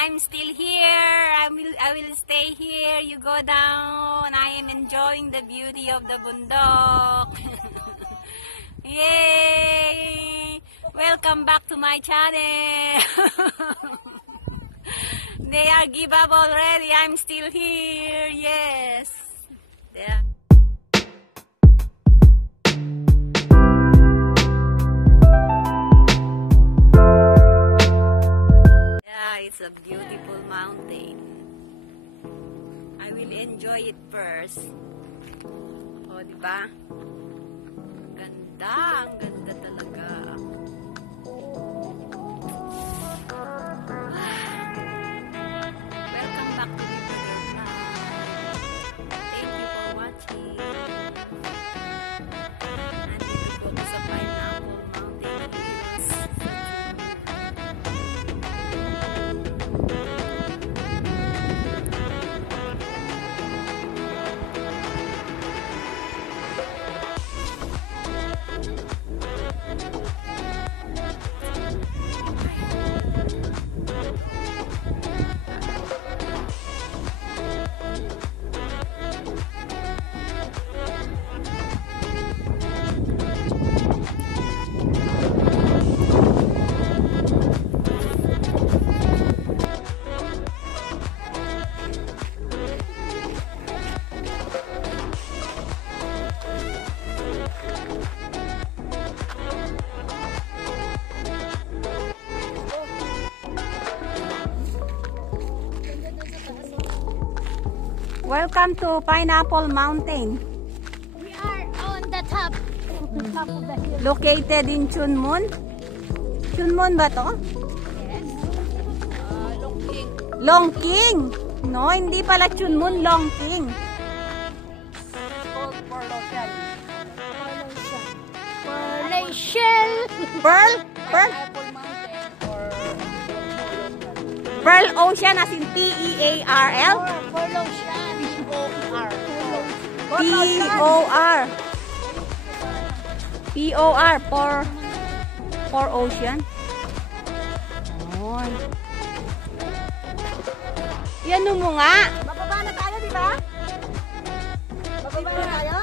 I'm still here. I will stay here. You go down. I am enjoying the beauty of the bundok. Yay! Welcome back to my channel. They are give up already. I'm still here. Yes. Yeah. It's a beautiful mountain. I will enjoy it first. Oh, diba? Ganda, ang ganda talaga. Welcome back to my vlog. Thank you for watching. Nandito po ako sa Pineapple Mountain Hills. Welcome to Pineapple Mountain. We are on the top of the hill. Located in Chunmun. Chunmun ba to? Yes. Longking. Longking. No, hindi pala Chunmun, Longking. Called Porlotian. Porlotian. Pearl? Pearl? Pineapple Mountain or Pearl Ocean as in P-E-A-R-L? Porlotian. P-O-R. P-O-R. For ocean. Ayan. Yan mo nga. Bababa na tayo, di ba? Bababa na tayo?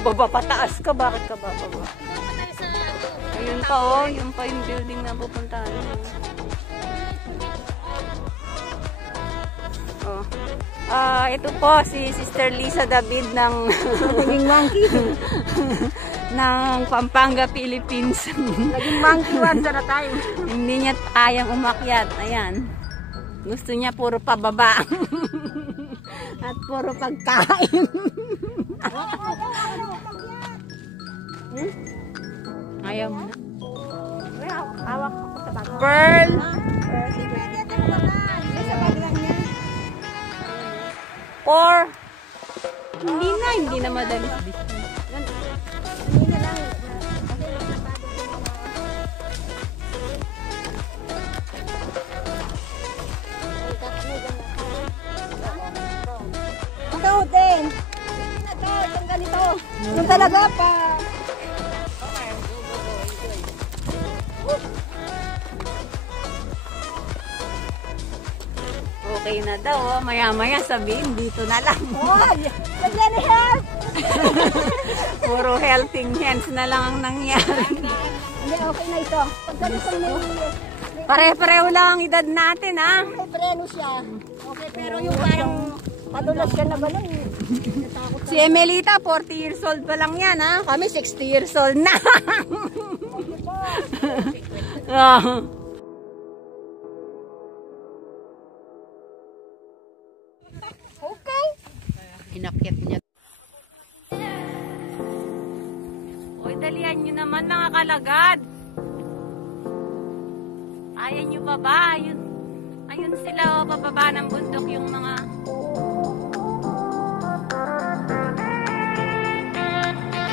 Baba pataas ka. Bakit ka bababa? Ayun pa oh. Yun pa yung building na pupuntahan. Oh. Ito po si Sister Lisa David ng Naging monkey. ng Pampanga, Philippines. Naging monkey once at a time. Hindi niya kayang umakyat. Ayan. Gusto niya puro pababa. At puro pagkain. Ayaw mo na. Hawak ko sa bago. Pearl. Or hindi na madali. Ito din. Itong ganito. Yung talaga pa. Okay na daw, oh. Maya-maya sabihin, dito na lang. Lagyan ni help. Puro helping hands na lang ang nangyari. Hindi, okay na ito. Pag ganito Pare-pareho lang ang edad natin, ha? may preno siya. Okay, pero yung parang padulas siya na gano'n. Si Emelita, 40 years old pa lang yan, ha? Kami, 60 years old na. Okay. Inakyat niya. Uy, dalihan nyo naman mga kalagad. Ayan nyo pa ba? Ayun sila, oh, pababa ng bundok yung mga...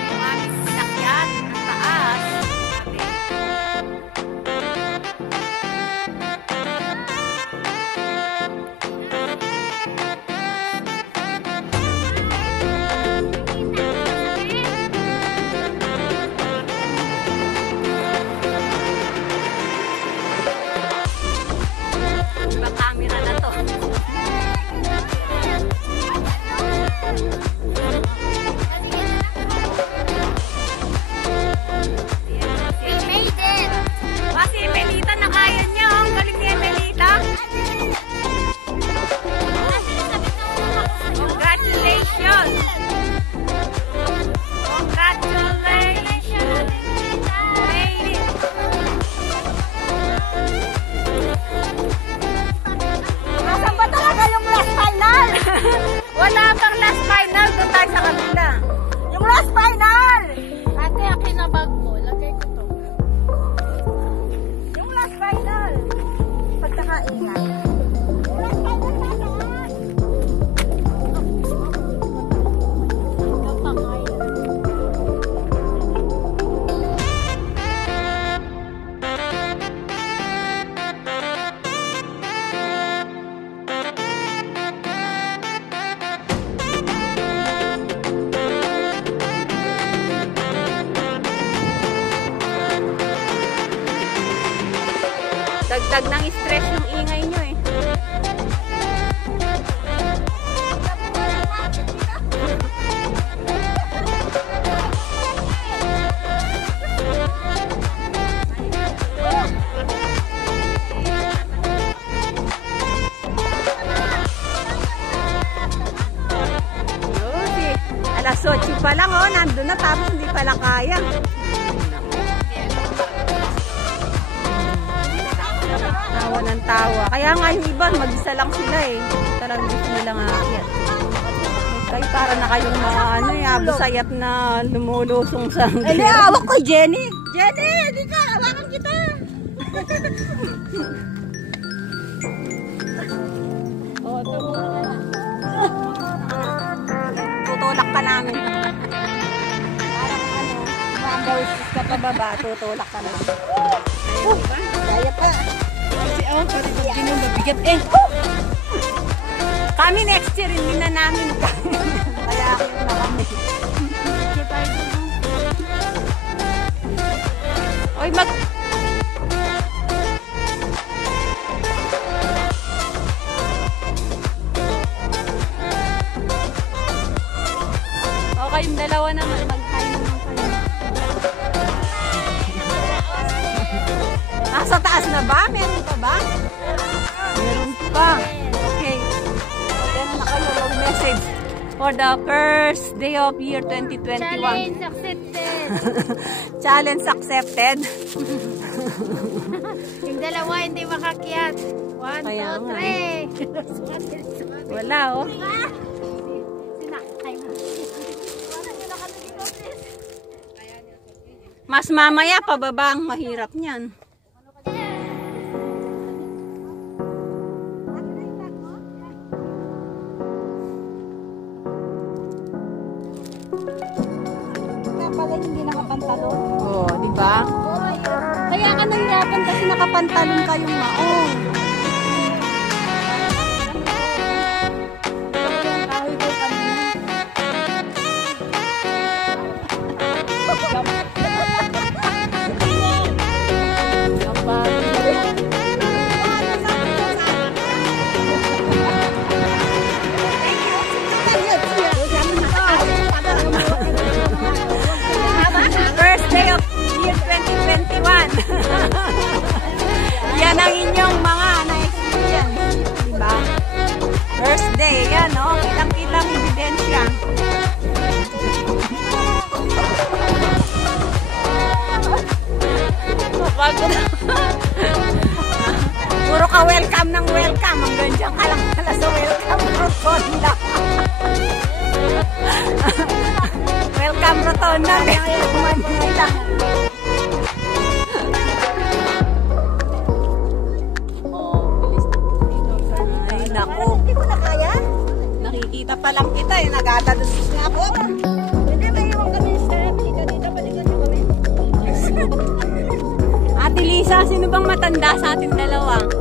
yung aming sinakyan, ang taas. Baka Wala pang last final. Doon tayo sa kabila. Yung last final! Ate, akin na bag mo. Lagay ko to. Yung last final! Pagkakaingan. Yung last final na lahat! Dagdag ng stress yung ingay nyo eh. Alas 8 pa lang oh, nandun na tapos hindi pala kaya. Tawa ng tawa. Kaya nga yung iba, mag-isa lang sila eh. Talagang gusto nilang aakyat. Kayo para na kayong mga ano eh, abusayat na lumulusong sa... Hindi, awak ko, Jenny! Jenny, hindi ka! Awakan kita! Oo, tumulong na lang. Tutulak ka namin. Parang ano, mga ka pababa, tutulak ka namin. Diba? Kaya pa! Kasi ako, parang ginong mabigat eh. Kami next year, hindi na namin. Kaya ako na kami. Oy, mag... Okay, yung dalawa naman. Mag-hi naman kayo. Sa taas na ba? Meron pa ba? Meron pa. Okay. So, ganun na kayo. Long message for the first day of year 2021. Challenge accepted! Challenge accepted. Yung dalawa hindi makakyat. 1, Kaya 2, 3. Wala oh. Mas mamaya pababa ang mahirap niyan. Pala hindi nakapantalon. Oh, di ba? Kaya ka nahirapan kasi nakapantalon kayong maong. First day of year 2021. Yan ang inyong mga na-experience. Diba? First day. Yan o. Kitang-kitang ebidensya. Puro ka welcome ng welcome. Hanggang dyan ka lang pala sa welcome rotonda. Welcome rotonda. Manila. Ay, naku. Hindi ko na kaya. Nakikita pa lang kita eh. Nagatados na ako. Hindi, may iwan kami sa dito. Balikan nyo kami. Ate Lisa, sino bang matanda sa ating dalawa?